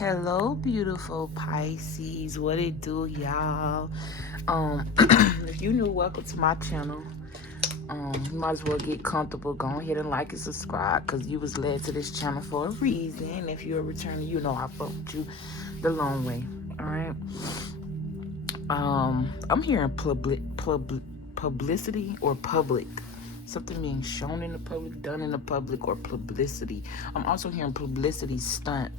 Hello, beautiful Pisces. What it do, y'all? If you new, welcome to my channel. You might as well get comfortable. Go ahead and like and subscribe, because you was led to this channel for a reason. If you're a returner, you know I fuck with you the long way. Alright. I'm hearing publicity or public. Something being shown in the public, done in the public, or publicity. I'm also hearing publicity stunt.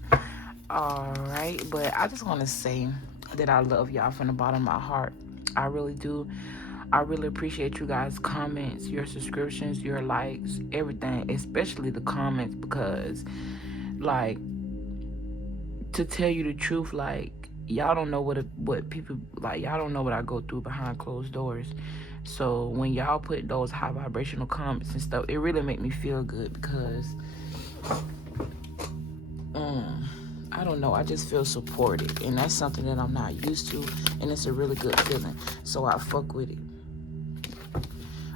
Alright, but I just want to say that I love y'all from the bottom of my heart. I really do. I really appreciate you guys' comments, your subscriptions, your likes, everything, especially the comments, because, like, to tell you the truth, like, y'all don't know what people, like, y'all don't know what I go through behind closed doors. So when y'all put those high vibrational comments and stuff, it really make me feel good, because I don't know, I just feel supported, and that's something that I'm not used to, and it's a really good feeling, so I fuck with it.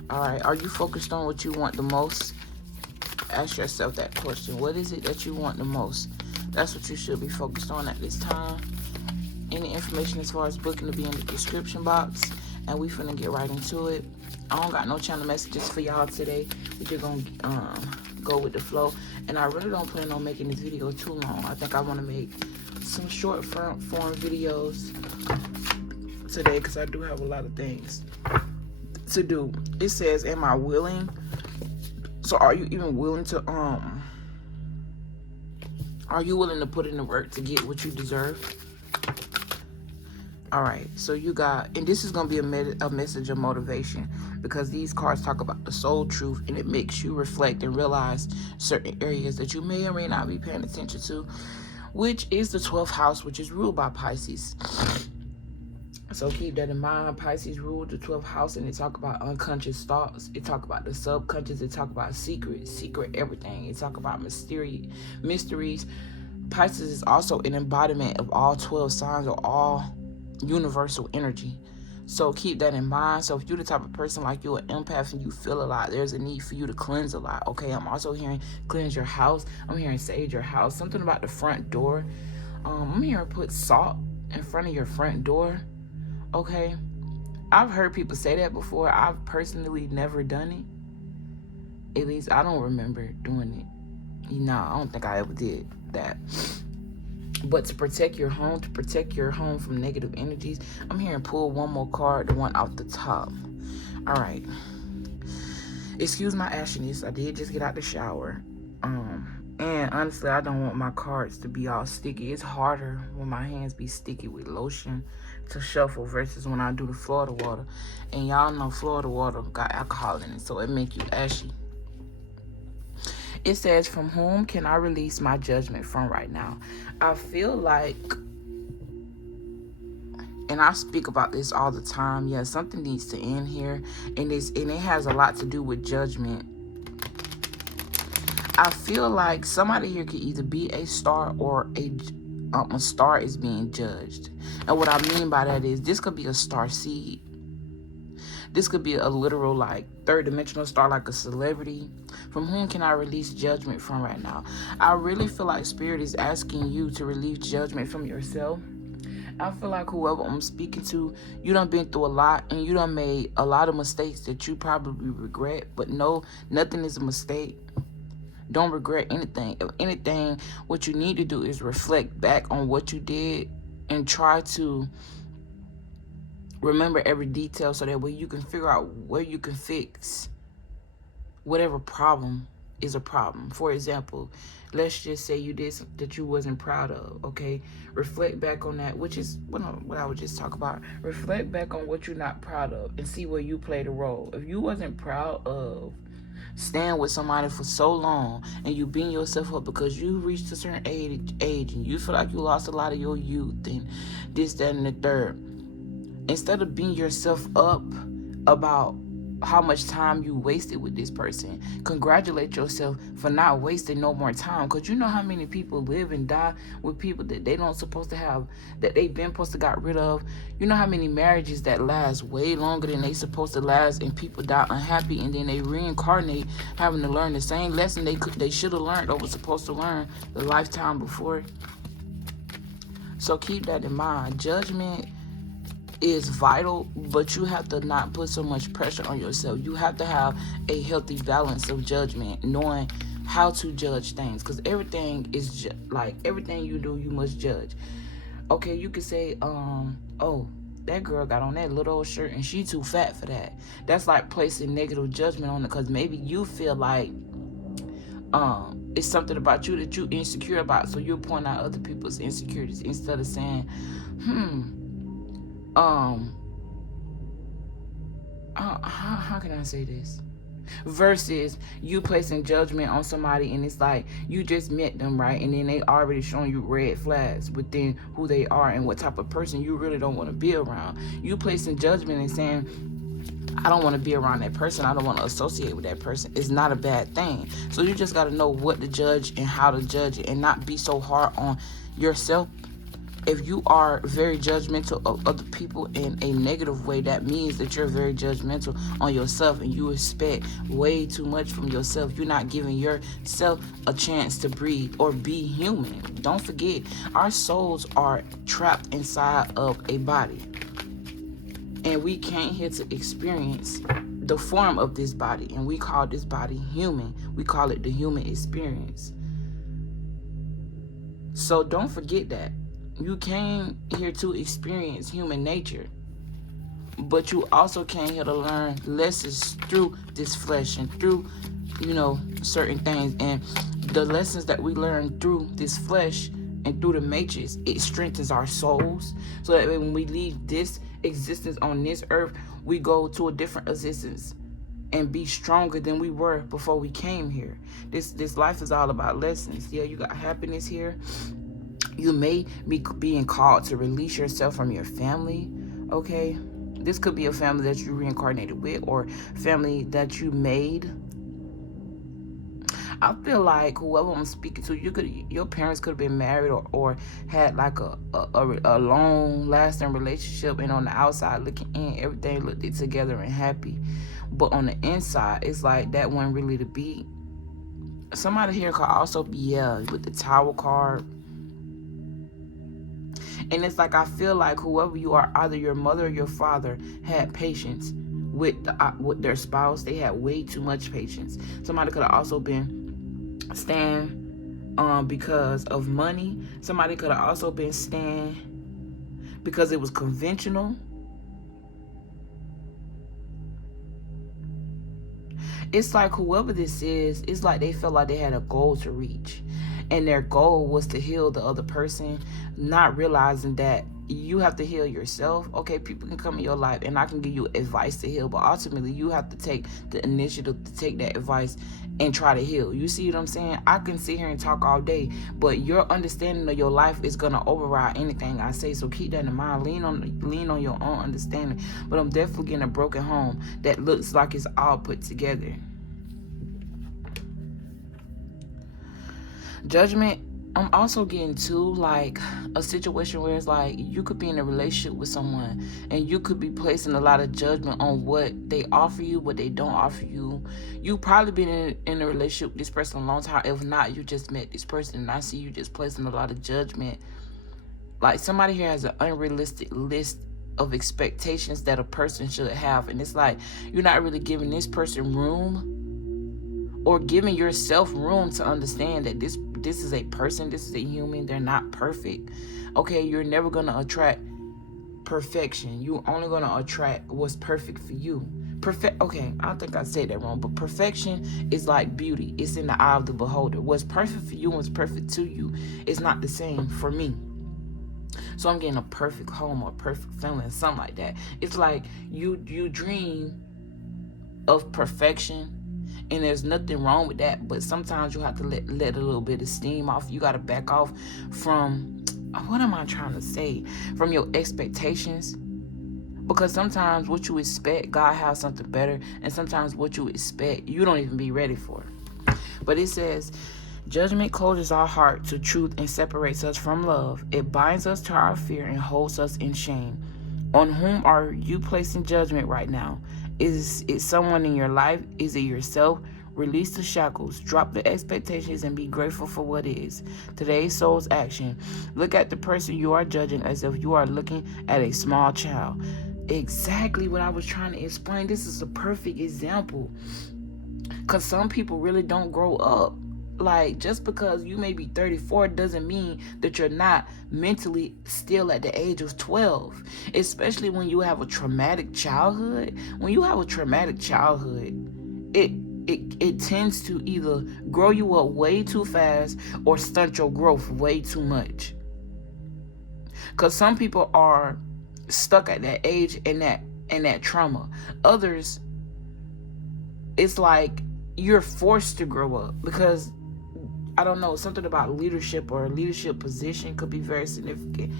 Alright, are you focused on what you want the most? Ask yourself that question. What is it that you want the most? That's what you should be focused on at this time. Any information as far as booking to be in the description box, and we finna get right into it. I don't got no channel messages for y'all today. We're just gonna go with the flow, and I really don't plan on making this video too long. I think I want to make some short form videos today, because I do have a lot of things to do. It says, am I willing? So are you even willing to are you willing to put in the work to get what you deserve? Alright, so you got, and this is going to be a message of motivation, because these cards talk about the soul truth, and it makes you reflect and realize certain areas that you may or may not be paying attention to, which is the 12th house, which is ruled by Pisces. So keep that in mind. Pisces ruled the 12th house, and they talk about unconscious thoughts. It talk about the subconscious. It talk about secret everything. It talk about mysteries. Pisces is also an embodiment of all 12 signs, or all universal energy. So keep that in mind. So if you're the type of person, like you're an empath and you feel a lot, there's a need for you to cleanse a lot. Okay, I'm also hearing cleanse your house. I'm hearing sage your house. Something about the front door. I'm hearing put salt in front of your front door. Okay, I've heard people say that before. I've personally never done it. At least I don't remember doing it. I don't think I ever did that. But to protect your home, from negative energies, I'm hearing pull one more card, the one off the top. All right. Excuse my ashiness. I did just get out the shower. And honestly, I don't want my cards to be all sticky. It's harder when my hands be sticky with lotion to shuffle versus when I do the Florida water. And y'all know Florida water got alcohol in it, so it make you ashy. It says, from whom can I release my judgment from right now? I feel like, and I speak about this all the time, yeah, something needs to end here, and it has a lot to do with judgment. I feel like somebody here could either be a star, or a star is being judged. And what I mean by that is, this could be a star seed. This could be a literal, like, third-dimensional star, like a celebrity. From whom can I release judgment from right now? I really feel like Spirit is asking you to release judgment from yourself. I feel like whoever I'm speaking to, you done been through a lot, and you done made a lot of mistakes that you probably regret. But no, nothing is a mistake. Don't regret anything. If anything, what you need to do is reflect back on what you did and try to remember every detail, so that way you can figure out where you can fix whatever problem is a problem. For example, let's just say you did something that you wasn't proud of, okay? Reflect back on that, which is what I would just talk about. Reflect back on what you're not proud of and see where you played a role. If you wasn't proud of staying with somebody for so long, and you beating yourself up because you reached a certain age and you feel like you lost a lot of your youth and this, that, and the third, instead of beating yourself up about how much time you wasted with this person, congratulate yourself for not wasting no more time. Because you know how many people live and die with people that they don't supposed to have, that they've been supposed to got rid of. You know how many marriages that last way longer than they supposed to last, and people die unhappy, and then they reincarnate having to learn the same lesson they should have learned or was supposed to learn the lifetime before. So keep that in mind. Judgment is vital, but you have to not put so much pressure on yourself. You have to have a healthy balance of judgment, knowing how to judge things, because everything is like everything you do, you must judge. Okay, you could say, oh, that girl got on that little old shirt and she too fat for that. That's like placing negative judgment on it, because maybe you feel like it's something about you that you insecure about, so you're pointing out other people's insecurities instead of saying, how can I say this? Versus you placing judgment on somebody, and it's like you just met them, right? And then they already showing you red flags within who they are and what type of person you really don't want to be around. You placing judgment and saying, I don't want to be around that person, I don't want to associate with that person, is not a bad thing. So you just got to know what to judge and how to judge it, and not be so hard on yourself. If you are very judgmental of other people in a negative way, that means that you're very judgmental on yourself, and you expect way too much from yourself. You're not giving yourself a chance to breathe or be human. Don't forget, our souls are trapped inside of a body, and we came here to experience the form of this body, and we call this body human. We call it the human experience. So don't forget that. You came here to experience human nature, but you also came here to learn lessons through this flesh and through, certain things. And the lessons that we learn through this flesh and through the matrix, it strengthens our souls, so that when we leave this existence on this earth, we go to a different existence and be stronger than we were before we came here. This life is all about lessons. Yeah, you got happiness here. You may be being called to release yourself from your family, okay? This could be a family that you reincarnated with, or family that you made. I feel like whoever I'm speaking to, your parents could have been married or had like a long-lasting relationship, and on the outside looking in, everything looked it together and happy. But on the inside, it's like that wasn't really the beat. Somebody here could also be, with the Tower card. And it's like, I feel like whoever you are, either your mother or your father, had patience with their spouse. They had way too much patience. Somebody could have also been staying because of money. Somebody could have also been staying because it was conventional. It's like whoever this is, it's like they felt like they had a goal to reach, and their goal was to heal the other person, not realizing that you have to heal yourself. Okay, people can come in your life and I can give you advice to heal, but ultimately you have to take the initiative to take that advice and try to heal. You see what I'm saying? I can sit here and talk all day, but your understanding of your life is gonna override anything I say. So keep that in mind. Lean on your own understanding. But I'm definitely getting a broken home that looks like it's all put together. Judgment, I'm also getting to like a situation where it's like you could be in a relationship with someone and you could be placing a lot of judgment on what they offer you, what they don't offer you. You probably been in a relationship with this person a long time. If not, you just met this person, and I see you just placing a lot of judgment. Like somebody here has an unrealistic list of expectations that a person should have, and it's like you're not really giving this person room, or giving yourself room to understand that this is a person, this is a human, they're not perfect. Okay, you're never going to attract perfection. You're only going to attract what's perfect for you. Okay, I think I said that wrong, but perfection is like beauty. It's in the eye of the beholder. What's perfect for you and what's perfect to you is not the same for me. So I'm getting a perfect home or perfect family, something like that. It's like you dream of perfection, and there's nothing wrong with that, but sometimes you have to let a little bit of steam off. You got to back off from, what am I trying to say? From your expectations. Because sometimes what you expect, God has something better, and sometimes what you expect, you don't even be ready for. But it says, judgment closes our heart to truth and separates us from love. It binds us to our fear and holds us in shame. On whom are you placing judgment right now? Is it someone in your life? Is it yourself? Release the shackles, drop the expectations, and be grateful for what is. Today's soul's action. Look at the person you are judging as if you are looking at a small child. Exactly what I was trying to explain. This is a perfect example. Because some people really don't grow up. Like, just because you may be 34 doesn't mean that you're not mentally still at the age of 12. Especially when you have a traumatic childhood. When you have a traumatic childhood, it tends to either grow you up way too fast or stunt your growth way too much. Because some people are stuck at that age and that trauma. Others, it's like you're forced to grow up because, I don't know, something about leadership or a leadership position could be very significant.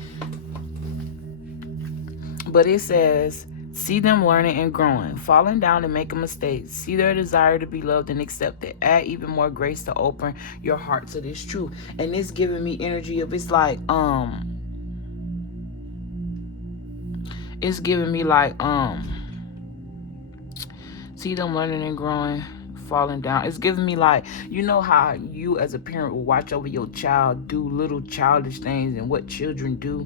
But it says, see them learning and growing, falling down and making mistakes. See their desire to be loved and accepted. Add even more grace to open your heart to this truth. And it's giving me energy of, it's like, it's giving me like, see them learning and growing, falling down. It's giving me like, you know how you as a parent will watch over your child do little childish things and what children do,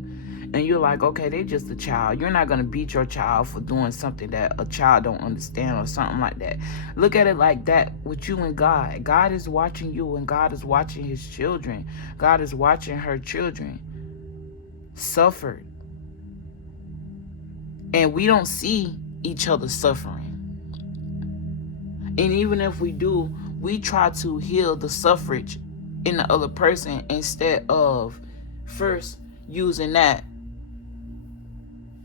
and you're like, okay, they're just a child. You're not going to beat your child for doing something that a child don't understand or something like that. Look at it like that with you and God. God is watching you and God is watching his children. God is watching her children suffer. And we don't see each other suffering. And even if we do, we try to heal the suffrage in the other person instead of first using that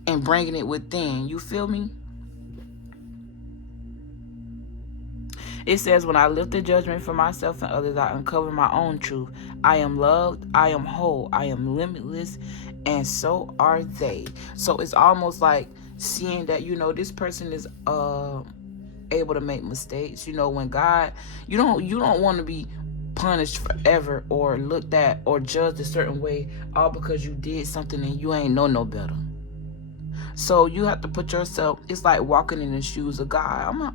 and bringing it within. You feel me? It says, when I lift the judgment for myself and others, I uncover my own truth. I am loved, I am whole, I am limitless, and so are they. So it's almost like seeing that, you know, this person is able to make mistakes. You know, when God, you don't want to be punished forever or looked at or judged a certain way all because you did something and you ain't know no better. So you have to put yourself, it's like walking in the shoes of God.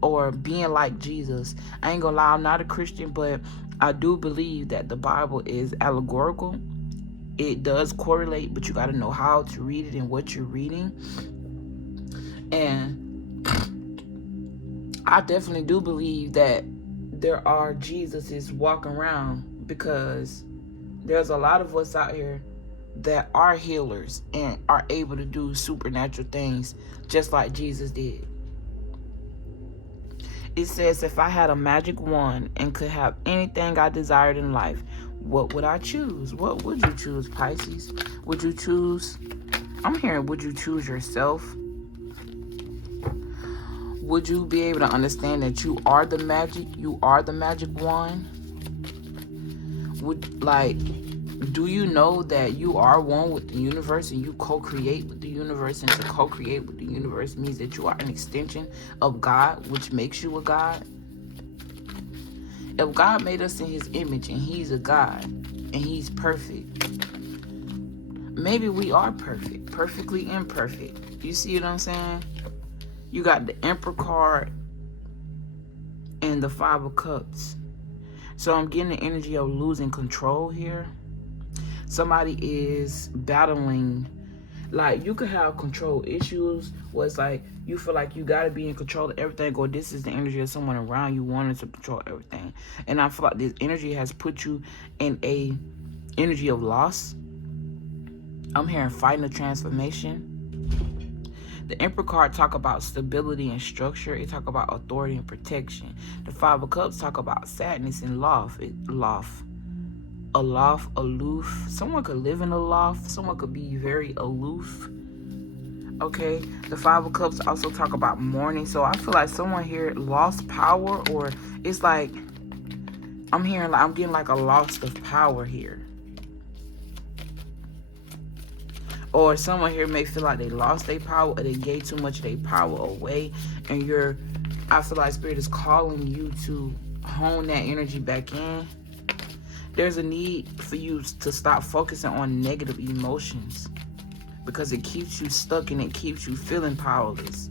Or being like Jesus. I ain't gonna lie, I'm not a Christian, but I do believe that the Bible is allegorical. It does correlate, but you got to know how to read it and what you're reading. And I definitely do believe that there are Jesuses walking around, because there's a lot of us out here that are healers and are able to do supernatural things just like Jesus did. It says, if I had a magic wand and could have anything I desired in life, what would I choose? What would you choose, Pisces? Would you choose, I'm hearing, would you choose yourself? Would you be able to understand that you are the magic? You are the magic wand? Do you know that you are one with the universe and you co-create with the universe? And to co-create with the universe means that you are an extension of God, which makes you a God. If God made us in his image and he's a God and he's perfect, maybe we are perfect, perfectly imperfect. You see what I'm saying? You got the Emperor card and the Five of Cups. So I'm getting the energy of losing control here. Somebody is battling, like, you could have control issues where it's like you feel like you got to be in control of everything, or this is the energy of someone around you wanting to control everything. And I feel like this energy has put you in a energy of loss. I'm hearing fighting a transformation. The Emperor card talk about stability and structure. It talk about authority and protection. The Five of Cups talk about sadness and loft. Aloft, aloof. Someone could live in a loft. Someone could be very aloof. Okay. The Five of Cups also talk about mourning. So I feel like someone here lost power, or it's like I'm getting like a loss of power here. Or someone here may feel like they lost their power, or they gave too much of their power away, and I feel like Spirit is calling you to hone that energy back in. There's a need for you to stop focusing on negative emotions, because it keeps you stuck and it keeps you feeling powerless.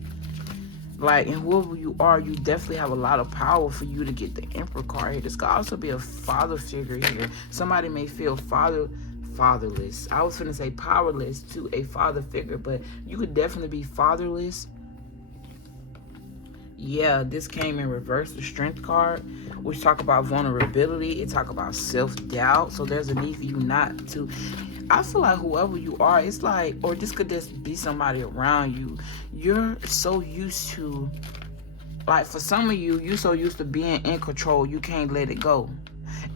Like, and whoever you are, you definitely have a lot of power for you to get the Emperor card here. This could also be a father figure here. Somebody may feel fatherless. I was going to say powerless to a father figure, but you could definitely be fatherless. Yeah, this came in reverse, the Strength card, which talk about vulnerability. It talk about self-doubt. So there's a need for you not to... I feel like whoever you are, it's like, or this could just be somebody around you. You're so used to, like for some of you, you're so used to being in control, you can't let it go.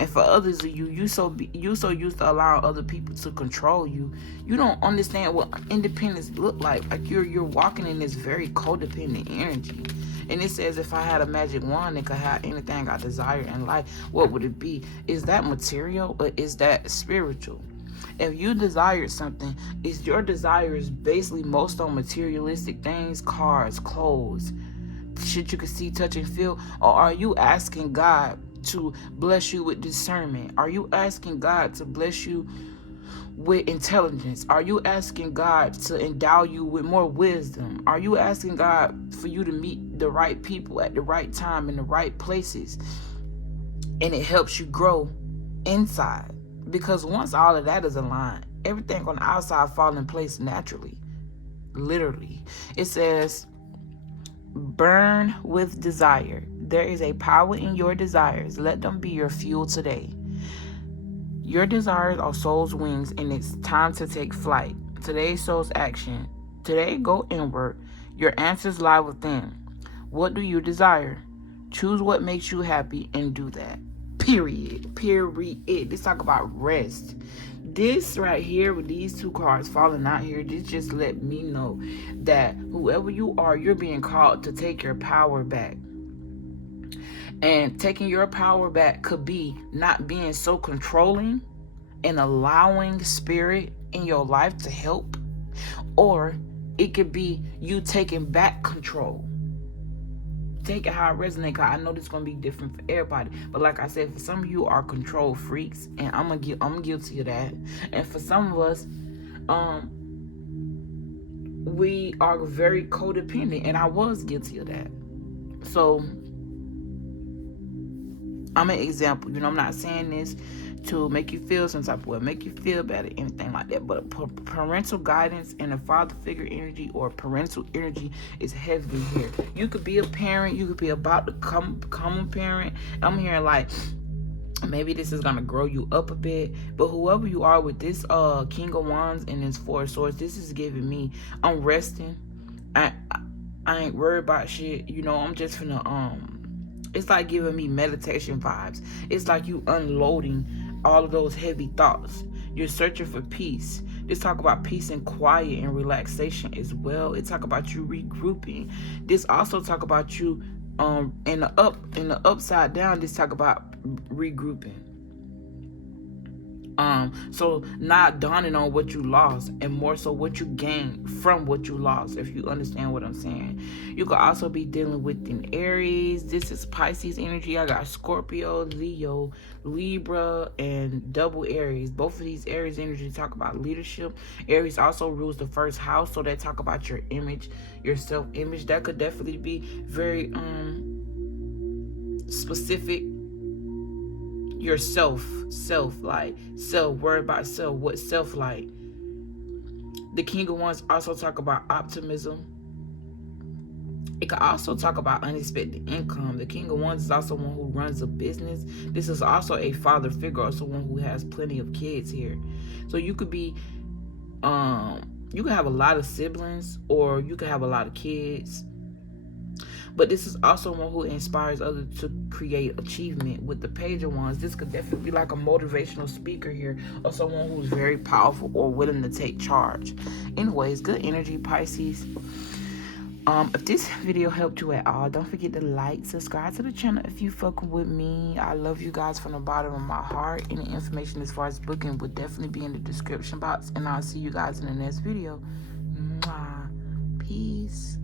And for others of you, you so used to allowing other people to control you. You don't understand what independence look like. Like you're walking in this very codependent energy. And it says, if I had a magic wand that could have anything I desire in life, what would it be? Is that material or is that spiritual? If you desired something, is your desire is basically most on materialistic things, cars, clothes, shit you can see, touch, and feel? Or are you asking God to bless you with discernment? Are you asking God to bless you with intelligence? Are you asking God to endow you with more wisdom? Are you asking God for you to meet the right people at the right time in the right places? And it helps you grow inside. Because once all of that is aligned, everything on the outside falls in place naturally. Literally. It says, burn with desire. There is a power in your desires. Let them be your fuel today. Your desires are soul's wings, and it's time to take flight. Today's soul's action. Today, go inward. Your answers lie within. What do you desire? Choose what makes you happy and do that. Period. Let's talk about rest. This right here with these two cards falling out here, this just let me know that whoever you are, you're being called to take your power back. And taking your power back could be not being so controlling and allowing spirit in your life to help. Or it could be you taking back control. Take it how it resonates. I know this is going to be different for everybody. But like I said, for some of you are control freaks. And I'm guilty of that. And for some of us, we are very codependent. And I was guilty of that. So I'm an example. I'm not saying this to make you feel some type of way, make you feel better, anything like that. But parental guidance and a father figure energy or parental energy is heavy here. You could be a parent. You could be about to become a parent. I'm hearing like maybe this is going to grow you up a bit. But whoever you are with this King of Wands and this Four of Swords, this is giving me, I'm resting. I ain't worried about shit. I'm just finna, it's like giving me meditation vibes. It's like you unloading all of those heavy thoughts. You're searching for peace. This talk about peace and quiet and relaxation as well. It talk about you regrouping. This also talk about you in the upside down. This talk about regrouping. So not dawning on what you lost and more so what you gained from what you lost, if you understand what I'm saying. You could also be dealing with an Aries. This is Pisces energy. I got Scorpio, Leo, Libra, and double Aries. Both of these Aries energy talk about leadership. Aries also rules the first house, so they talk about your image, your self-image. That could definitely be very specific. Yourself, like self, worry about self, what self like. The King of Wands also talk about optimism. It could also talk about unexpected income. The King of Wands is also one who runs a business. This is also a father figure, also one who has plenty of kids here. So you could be, you could have a lot of siblings, or you could have a lot of kids. But this is also one who inspires others to create achievement. With the Page of Wands, this could definitely be like a motivational speaker here, or someone who's very powerful or willing to take charge. Anyways, good energy, Pisces. If this video helped you at all, don't forget to like, subscribe to the channel if you fucking with me. I love you guys from the bottom of my heart. Any information as far as booking would definitely be in the description box. And I'll see you guys in the next video. Mwah. Peace.